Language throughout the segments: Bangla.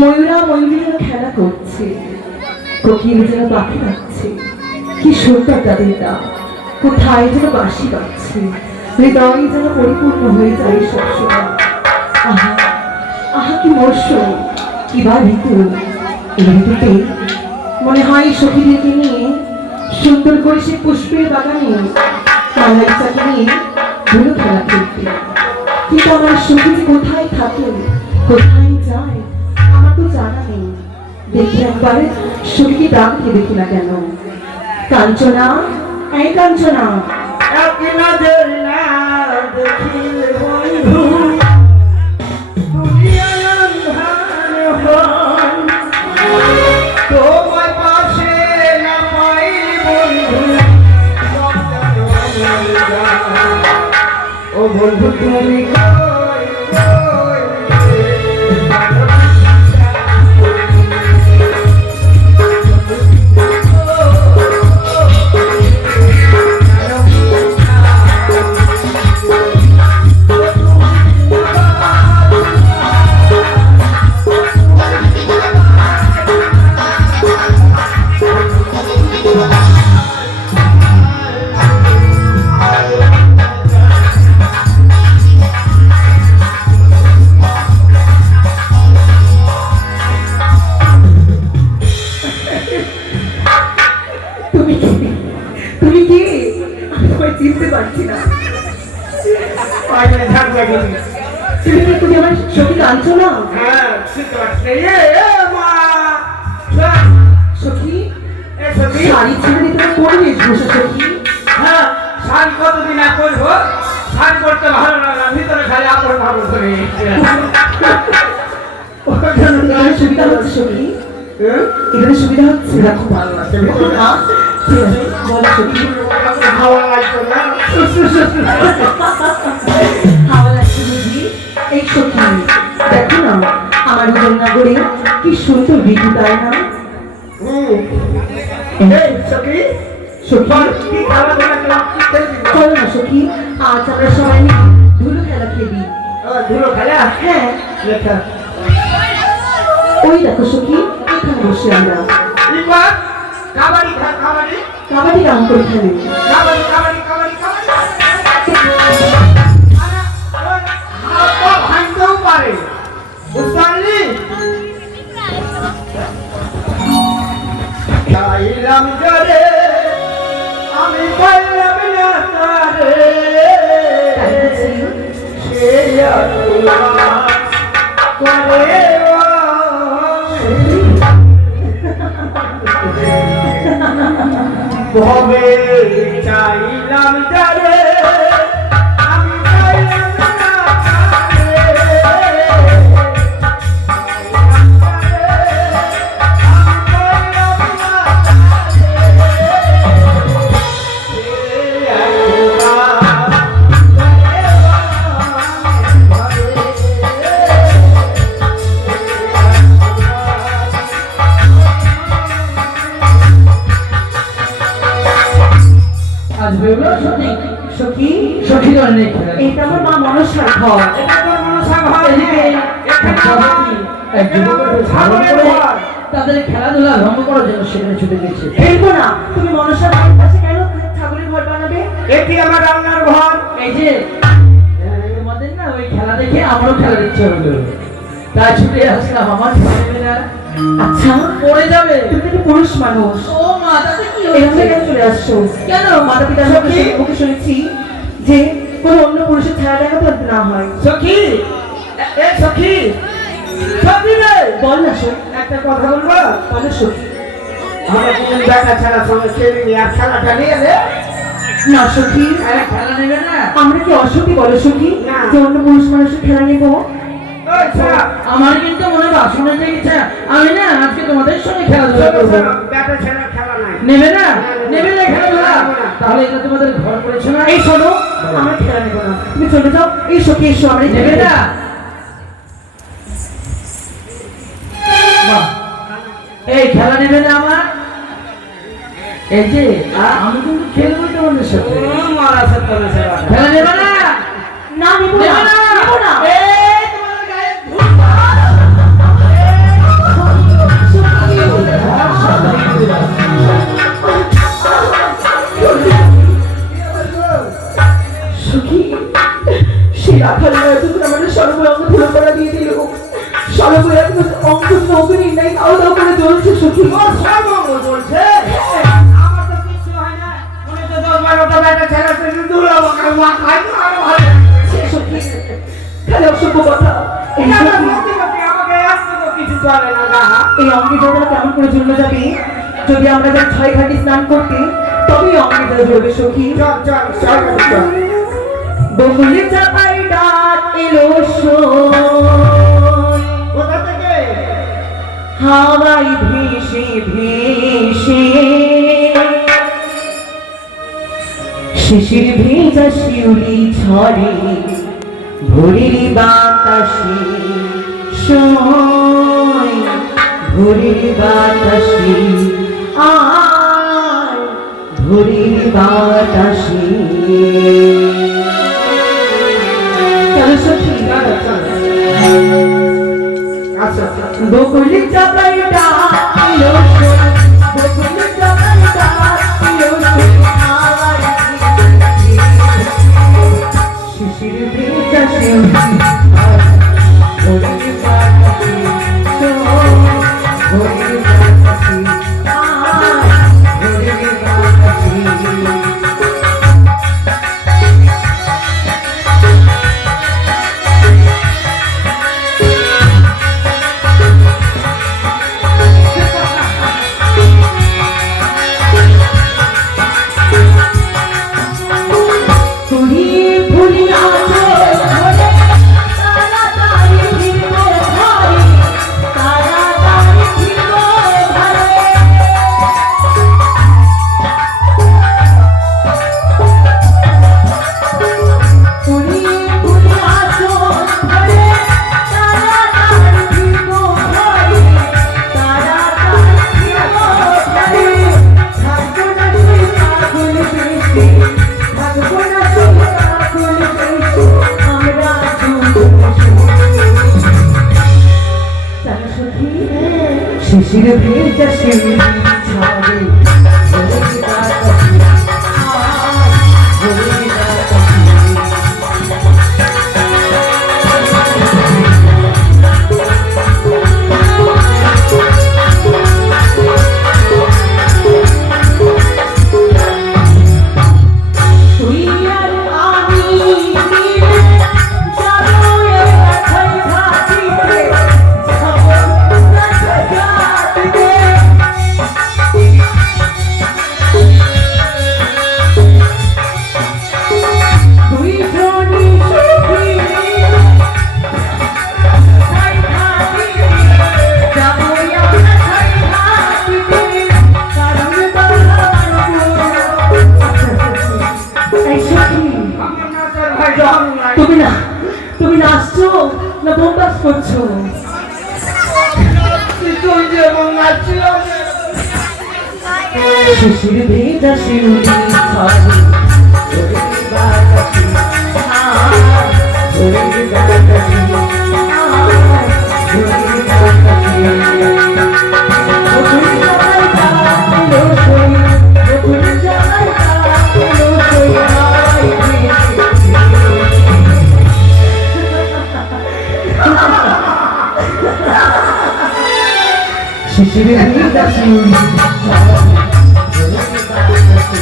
ময়ূরা ময়ূরী যেন খেলা করছে, কোকিল যেন পাখি ডাকছে, কি সুন্দর তাদের ডাক, কোথায় যেন বাঁশি বাজছে, হৃদয় যেন পরিপূর্ণ হয়ে যায় সবসময়। আহা আহা, কি মৌসুম, কি বা ঋতু! এই ঋতুতে মনে হয় সখীদেরকে নিয়ে সুন্দর করে সে পুষ্পের বাগানে মালাইচাকে নিয়ে ধুলো খেলা খেলতে। কিন্তু আমার সখী যে কোথায় থাকে, কোথায় যায়, আমার তো জানা নেই। দেখি একবার সখীকে ডাকতে দেখি না কেন। কাঞ্চনা, এই কাঞ্চনা, ও বন্ধু তুমি চিনতে পারছি না। তুমি আমার সখী কাঞ্চনা? সখী, শাড়ি ছেড়ে দিতে করবে সখী? হ্যাঁ, শাড়ি কতদিন আর করবো? শাড়ি করতে ভালো লাগে, ভিতরে খালি আপন ভালো করে সুবিধা হচ্ছে সখী, এখানে সুবিধা হচ্ছে। দেখো ভালো লাগছে, বলো সখী। হাওয়া লাগছে না? হাওয়া লাগছে বুঝি? এই সখী দেখো না, আমার নগরে কি সুন্দর ঋতু, তাই না? সখী, সখী চলো না সখী, আজ আমরা সবাই মিলে ধুলো খেলা খেলি। ধুলো খেলা? হ্যাঁ, ওই দেখো সখী, এখানে বসে আমরা কাবাডি কাবাডি কাবাডি রাউন্ড করে খেলি। কাবাডি কাবাডি কাবাডি কাবাডি ভাঙতেও পারে, বুঝতে পারলি? চাইলাম জরে আমি পাইলাম না তারে, সে করে ভবে চাইলাম যারে আমি পাইলাম না সখী, সখী এটা আমার মা মনসার ঘর। তাদের খেলাধুলা ভঙ্গ করার জন্য সেখানে ছুটে গেছে। খেলবো না, তুমি মনসার বাড়ির পাশে কেন ছাগলের ঘর বানাবে? এটি আমার রান্নার ঘর। এই যে তোমাদের না ওই খেলা দেখে আমারও খেলার ইচ্ছে হলো, তাই ছুটে আসলাম। আমার ছেলেমেয়েরা আচ্ছা পড়ে যাবে। তুমি তো পুরুষ মানুষ, ও মা, তাতে কি এখানে হয়েছে? কেন চলে আসছো? কেন? মাতা পিতার মুখে শুনেছি যে কোনো অন্য পুরুষের ছায়া দেখা তো না হয়। সখী, এ সখী, সখী রে, বল না সখী, একটা কথা বলবো? বলো সখী। আমরা কিন্তু দেখা ছাড়া সঙ্গে খেলি আর খেলাটা নিয়ে রে। না সখী, খেলা নেবে না? আমরা কি অসখী বলো সখী না। যে অন্য পুরুষ মানুষের খেলা নেবো? ওই ছাড়া, আমার কিন্তু মনে বাসনে জেগেছে, আমি না আজকে তোমাদের সঙ্গে খেলাধুলা করবো। ব্যাটা ছেলে খেলা নাই। নেবে না? নেবে না খেলাধুলা? তাহলে এটা তোমাদের ঘর করেছো না? এই শোনো, আমরা খেলা নেবো না, তুমি চলে যাও। এই সখী এসো, আমরা নেবে না? এই খেলা নেবে না আমার? এই যে আমি কিন্তু খেলবো তোমাদের সাথে। মারা সত্য না সেবা। খেলা নেবে না? না নেবো না, নেবো না। এই তোমাদের গায়ে ধুল। তবু এখন অঙ্ক নৌকরি নাই খাওয়া দাওয়া করে চলছে সখী। তোর সর্বমঙ্গল বলছে আমার তো কিচ্ছু হয় না মনে তো 10-12টা বেটা ছেলে থেকে দূরে আমাকে মা খাই তো আরো ভালো সে সখী খালি অসভ্য কথা। এই এটা সখী, সত্যি কথা আমাকে আসতে তো কিছু চলে না না এই অঙ্গে যাত্রা কেমন করে চলবে যাবে যদি আমরা যাই 6 ঘাটে স্নান করতে তবেই অঙ্গে যাত্রা চলবে সখী। চল চল চল চল বকুলে চাপাই ডাক এলো কোথা থেকে হাওয়াই ভেসে ভেসে শিশির ভেজা শিউলি ঝরে ভোরের বাতাসে শোয় ভোরের বাতাসে আয় ভোরের বাতাসে। চলো সখী আচ্ছা বকুল চাপাই ডাকিলো বকুল চাপাই ডাকিলো শিশির ভেজা শিউলি ভোরের বাতাসে ভোরের বাতাসে ভোরের বাতাসে। শিশির ভেজা শিউলি ঝরে ভোরের বাতাসে ভোরের বাতাসে। তুই আর আমি মিলে যাবো একই ঘাটিতে তুমি না তুমি নাচছো না বোমবাস করছো? শিশির ভেজা শিউলি ঝরে ভোরের বাতাসে ভোরের বাতাসে ভোরের বাতাসে। বকুল চাপাই ডাকিলো সই বকুল চাপাই ডাকিলো সই হাওয়াই ভেসে শিশির ভেজা শিউলি ঝরে ভোরের বাতাসে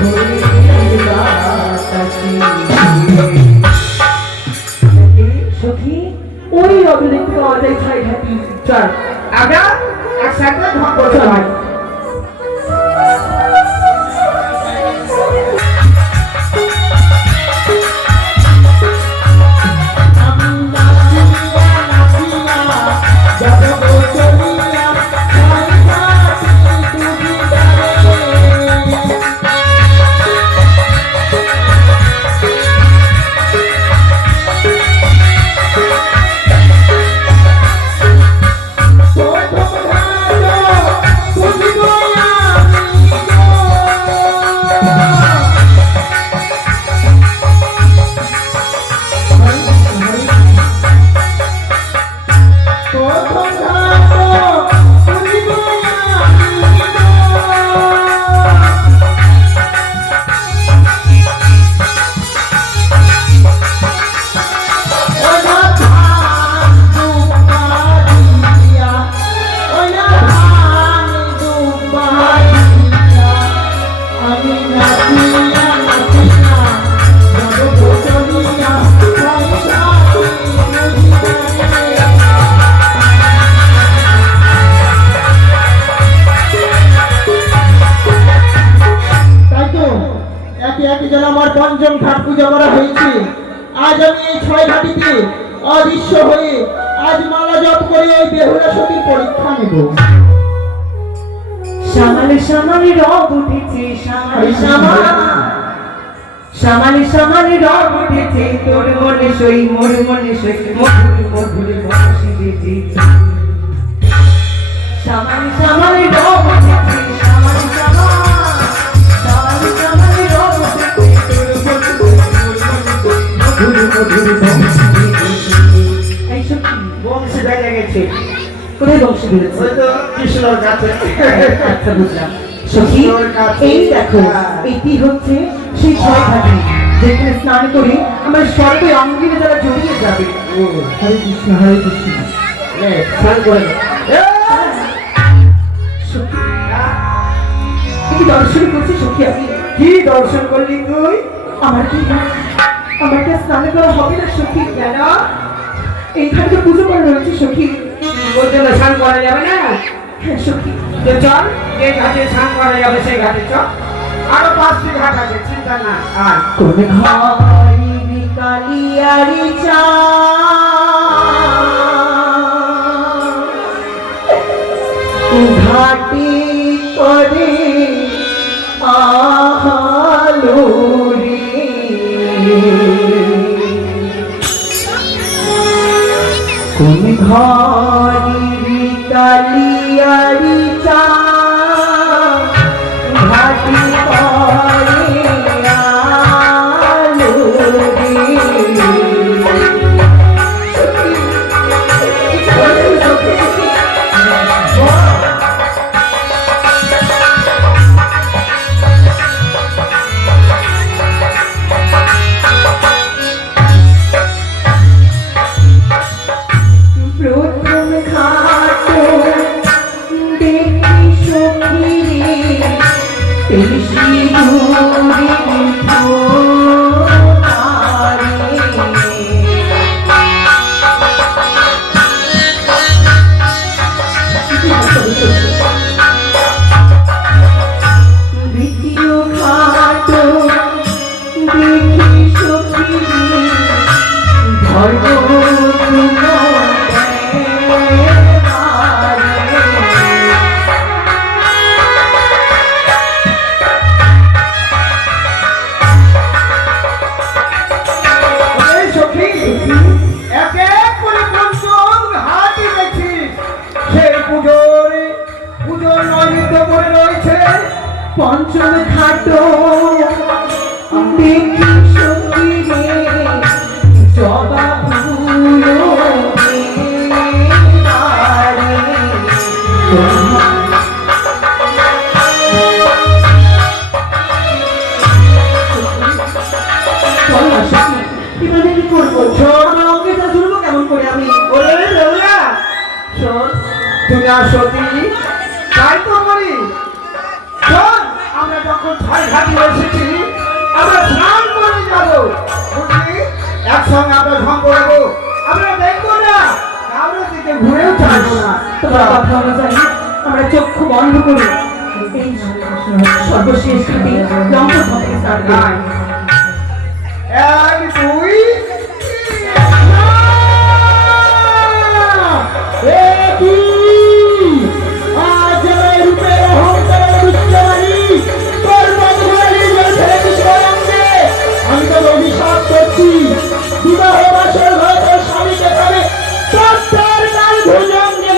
ভোরের বাতাসে সখী ওই রবে দেখতে পাওয়া যায় ছাই ঘাটি। চল আমরা একসাথে ঢক করতে হয় জায়গাটি যেন আমার পঞ্চম ঘাট পূজা করা হয়েছে। আজ আমি এই 6 ঘাটিতে অদৃশ্য হয়ে আজ মালা জপ করে ওই বেহুলা সতীর পরীক্ষা নেব। শ্যামালে শ্যামালে রব উঠেছে, শ্যামালে শ্যামালে শ্যামালে রব উঠেছে, তোর মনে সই মোর মনে সই, মধুর মধুর বাঁশি বেজেছে। শ্যামালে শ্যামালে রব উঠেছে, শ্যামালে শ্যামালে শ্যামালে রব উঠেছে, তোর মনে সই মোর মনে সই, মধুর মধুর বাঁশি বেজেছে। এই সখী, বংশী বেড়ে গেছে। কোথায় বংশী বেজেছে? ওই তো কৃষ্ণর কাছে। আচ্ছা বুঝলাম। সখী, এই দেখো, এটি হচ্ছে সেই 6 ঘাটি যেখানে স্নান করে আমার সর্বে অঙ্গিনে যারা জড়িয়ে যাবে। ও হরে কৃষ্ণ হরে কৃষ্ণ। স্নান করে নাও। সখী, এই দর্শন করছি সখী আমি। কি দর্শন করলি তুই? আমাকে স্নান করা হবে না সখী, কেন? এইখানে তো পুজো করা রয়েছে সখী। ওই জন্য স্নান করা যাবে না? হ্যাঁ সখী। তো চল, যে ঘাটে স্নান করা যাবে সেই ঘাটে চল। আরো 5টি ঘাট আছে, চিন্তা না। আর কোন ঘরে বিকালিয়ারি চা ঘাটি করে আহালো রে, কোন ঘরে বিকালিয়ারি চা ঘাটি করে আলো রে। প্রথম ঘাট দেখি সখী রে, সিঁদুরে ফোঁটারে। দ্বিতীয় ঘাট দেখি সখী রে, ধর্ম এই সখী, এক এক করে পঞ্চম ঘাটই দেখছিস। সেই পুজোর নৈবেদ্য করে রয়েছে। পঞ্চম ঘাট দেখি সখী রে, জবা ফুল এবারে কি করবো? অঙ্গেটা জুড়বো কেমন করে আমি? ওরে বেহুলা, শোন, তুমি আর সতী তাই তো বলি। শোন, আমরা যখন 6 ঘাটে এসেছি, আমরা স্নান করে যাবো, বুঝলি? একসঙ্গে আমরা ঢং করবো, আমরা দেখবো না, কারোর দিকে ঘুরেও চাইবো না। তোমার কথা অনুযায়ী আমরা চক্ষু বন্ধ করি এই সর্বশেষ ঘাটে লম্ব ঝপে স্নান করি। 1 2 আজ আমার রূপের অহংকারের দুঃখবাণী তোর মধুবাণী বলছে কৃষ্ণরঙ্গে। আমি তো অভিশাপ করছি, বিবাহ বাসর ঘরে তোর স্বামীকে পাবে সত্তর কাল ভুজঙ্গে।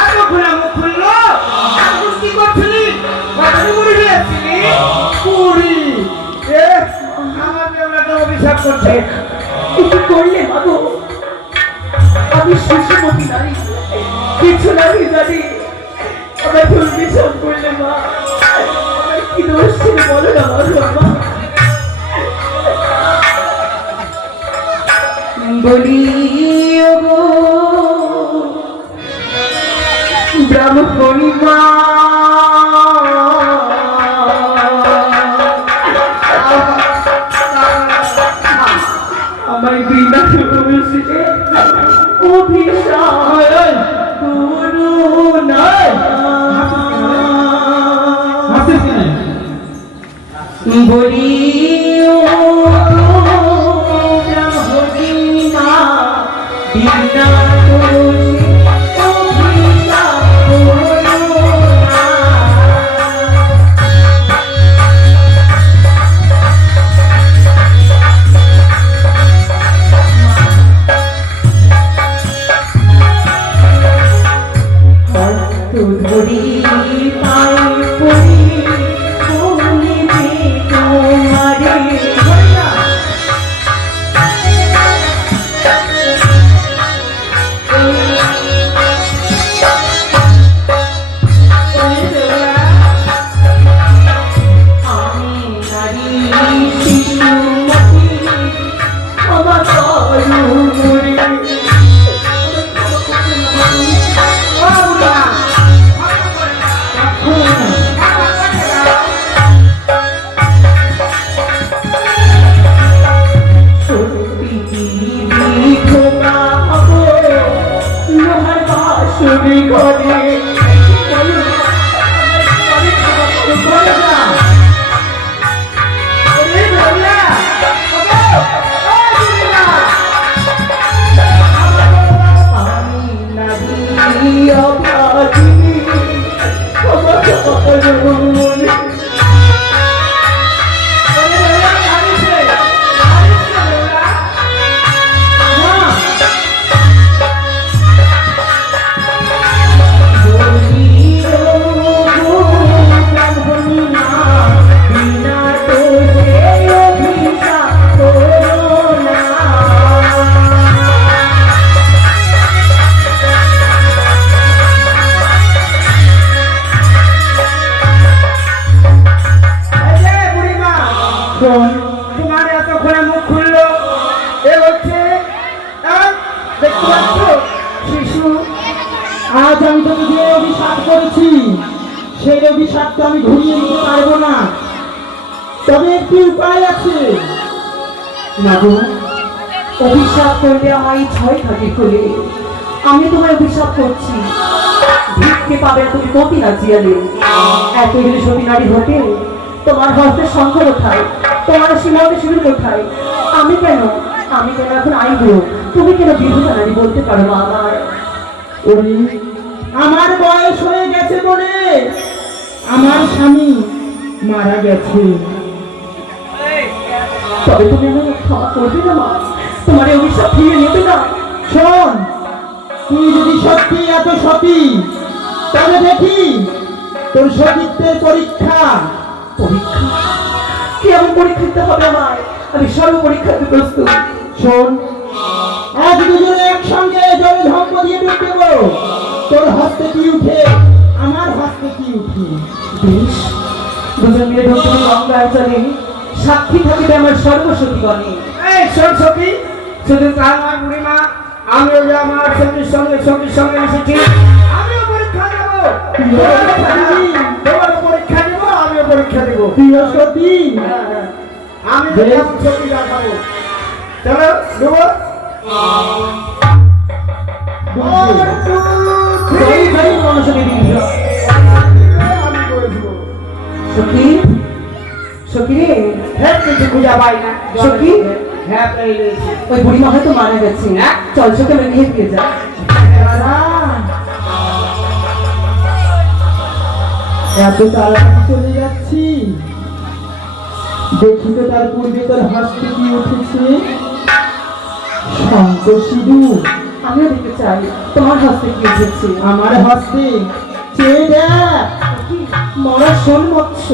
এত খোলা মুখ খুললো, এখন কি করছিলি? বাড়ি মুড়ি দিয়েছিলি? পুরি। আমার দেবলাটা অভিশাপ করছে। কি করলে বাবু? আমি শিশুমতি নারী, কিছু নারী জানি। আমার ভুল বিচার করলে মা, আমার কি দোষ ছিল বলো না মা। বলি গো ব্রাহ্মণী মা, আমার বিনা অভিশাপ করুণা বলি ও ব্রাহ্মণী মা বিনা দোষে অভিশাপ করুণা ধরি পায়ে পড়ি বলিবে তোমারে আমি নারী শিশুমতি আমার করুণে ঘরে আমি নারী অভাগিনী তোমার এতক্ষণে মুখ খুললো এ হচ্ছে দেখতে পাচ্ছ শিশু। আজ আমি তোকে যে অভিশাপ করেছি সেই অভিশাপ তো আমি ঘুরিয়ে দিতে পারবো না, তবে একটি উপায় আছে। না গো, অভিশাপ করলে আমার এই ছয় থাকে করে আমি তোমার অভিশাপ করছি ভিক্ষে পাবে না তুমি কপি না জিয়ালে এতগুলি সতী নারী হতে তোমার হস্তে শঙ্খ কোথায়, তোমার সীমাতে শিবির কোথায়? আমি কেন এখন আইব, তুমি কেন বিধবা নারী বলতে পারো না আমার? ওরে, আমার বয়স হয়ে গেছে বলে আমার স্বামী মারা গেছে। তবে তুমি আমাকে ক্ষমা করবে না মা? তোমার এই অভিশাপ ফিরিয়ে নেবে না? শোন, তুই যদি সত্যি এত সতী তবে দেখি তোর সতীত্বের পরীক্ষা। পরীক্ষা? কি এমন পরীক্ষা দিতে হবে আমায়? আমি সর্ব পরীক্ষাতে প্রস্তুত। শোন, আজ দুজনে একসঙ্গে জলে ঝম্প দিয়ে ডুব দেবো। তোর হস্তে কি উঠে, আমার হস্তে কি উঠে। বেশ, দুজন মিলে ঢোকবে গঙ্গার জলে, সাক্ষী থাকিবে আমার সর্বসতীগণে। এই শোন সখী, শুধু তা নয় বুড়িমা, আমিও যে আমার সঙ্গীর সঙ্গে এসেছি, আমিও পরীক্ষা দেবো। তোমারও পরীক্ষা দেব, আমিও পরীক্ষা দেব। প্রিয় সতী, আমি বেশ। সত্যি দেখাবো। চলো দেবো। সেই ভাই মনসকে দিল। আমি করে দেবো। সখী, সখী রে, হ্যাঁ কিছু খুঁজা পাই না। সখী? হ্যাঁ পেয়ে গেছি। ওই বুড়িমা হয়তো মারা গেছে। চল সখী, আমরা নিয়ে ফিরে যাই। এত তাড়াতাড়ি চলে যাচ্ছি, দেখি তো তার পূর্বে তোর হস্তে কি উঠেছে। শঙ্খ সিঁদুর আমিও দেখতে চাই তোমার হস্তে কি উঠেছে। আমার হস্তে, চেয়ে দেখ। সখী, মরা শোন মৎস্য।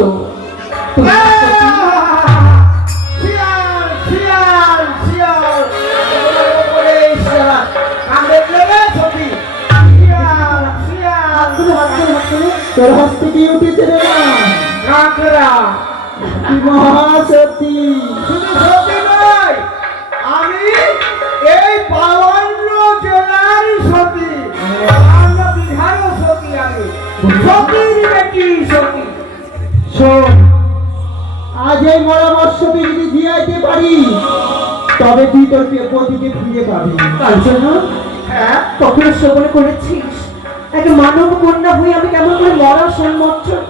তুমি সখী, শিয়াল শিয়াল শিয়াল ওরে শিয়াল কান দেখলে রে সখী। শিয়াল শিয়াল তোর হস্তে কি উঠেছে রে মা? কাঁকড়া। কি মহাসতী। শুধু সত্যি নয়, আমি এই পাওয়ান্ন জেলার সতী, পাওয়ান্ন বিঘারও সতী। আমি সতীর বেটি সতী। শোন, আজ এই মরামর্শকে যদি জিয়াইতে পারি তবে তুই তোর পতিকে ফিরে পাবি। কার জন্য? হ্যাঁ কখনো শ্রবণ করেছিস এক মানব কন্যা হয়ে আমি কেমন করে মরা সন্মর্জন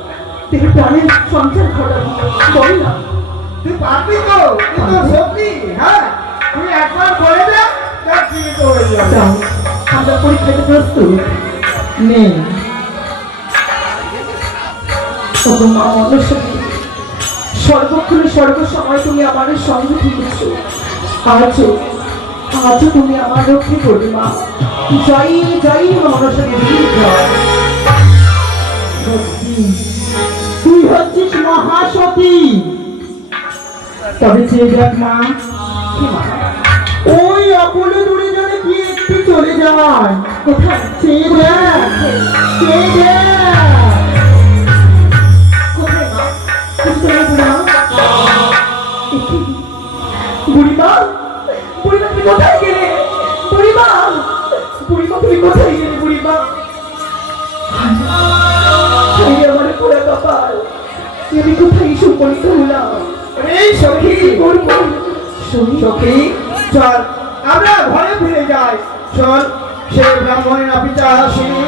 তিনি প্রাণের সঞ্চার ঘটাবো বল না। তুই পারবি তো তুই তো সত্যি হ্যাঁ তুই একবার বলে দে দেখ তুই তো হয়ে যাবে যাও, আমরা পরীক্ষাতে প্রস্তুত। নেই ওগো মা মনসা, সর্বক্ষণে সর্বসময় তুমি আমার সঙ্গে থেকেছ। আজও তুমি আমার রক্ষে করবে মা। জয় জয় মনসা দেবী জয়। তুই হচ্ছিস মহাসতী। তবে চেয়ে দেখ মা, কি মা? ওই অপলে দূরে যেন কি একটু চলে যায়। কোথায়? চেয়ে দেখ, চেয়ে দেখ। কোথায় মা? কোথায় বুড়িমা? বুড়িমা, বুড়িমা তুমি কোথায় গেলে? বুড়িমা, বুড়িমা তুমি কোথায় গেলে? বুড়িমা, আমার পুরা কপাল, আমি কোথায় সুপরিত হলাম? এই সখী করবো শুনি সখী চল আমরা ঘরে ফিরে যাই চল। সে ব্রাহ্মণের অপিতা আসেনি,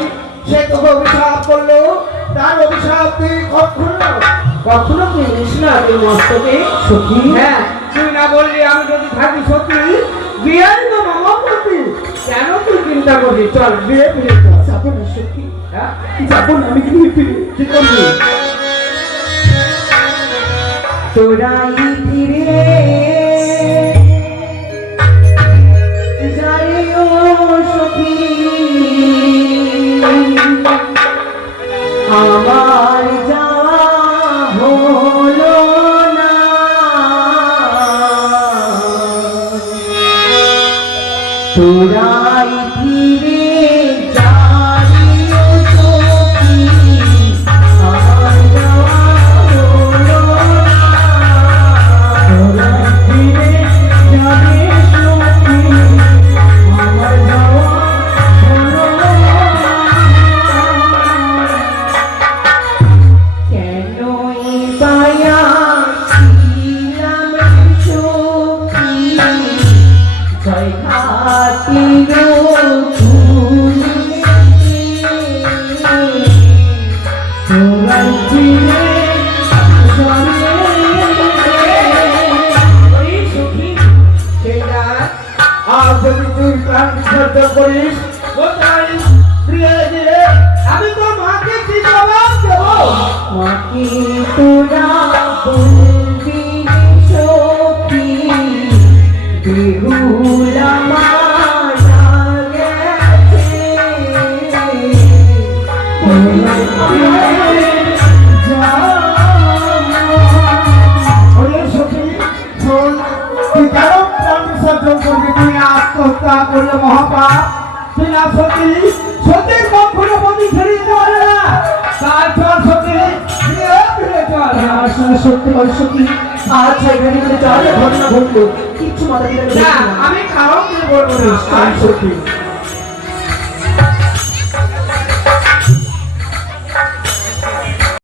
সে তোকে অভিশাপ করলো, তার অভিশাপ তুই কখনো করিস না তোর মস্তকে সখী। হ্যাঁ তুই না বললি আমি যদি থাকি সত্যি বিয়ের তো মামা করবি, কেন তুই চিন্তা করবি? চল বিয়ে ফিরে চল। যাবো না সখী, হ্যাঁ যাবো না আমি গৃহে ফিরে। কি করবি? তোরাই ফিরে যারে ও সখী, আমার যাওয়া হলো না। তোরাই ফিরে যারে ও সখী, আমার যাওয়া হলো না। তোরাই ফিরে যাবে সখী, আমার যাওয়া হলো না। কেনই পায়া ছিলাম সখী, জয় ঘাটির তোরাই ফিরে আর যদি তুই প্রাণ বিসর্জন করিস কোথায় ফিরে গিয়ে আমি তো মাকে কি জবাব দেবো? মাকে তোরা বলবি সখী, বেহুলা মারা গেছে। ওরে সখী শোন, তুই কেন প্রাণ বিসর্জন করবি? তুই না আত্মহত্যা করলে মহাপাপ। তুই না সত্যি সত্যির কখনো বন্ধু ছেড়ে দিতে পারে না। তার চল সত্যি ফিরে ফিরে চল। আমার সঙ্গে সত্যি বল সখী, আজ এখানে করে চলে ঘটনা ঘটলো, কিচ্ছু মাথা দিলে না আমি খাওয়া বলবো না। সত্যি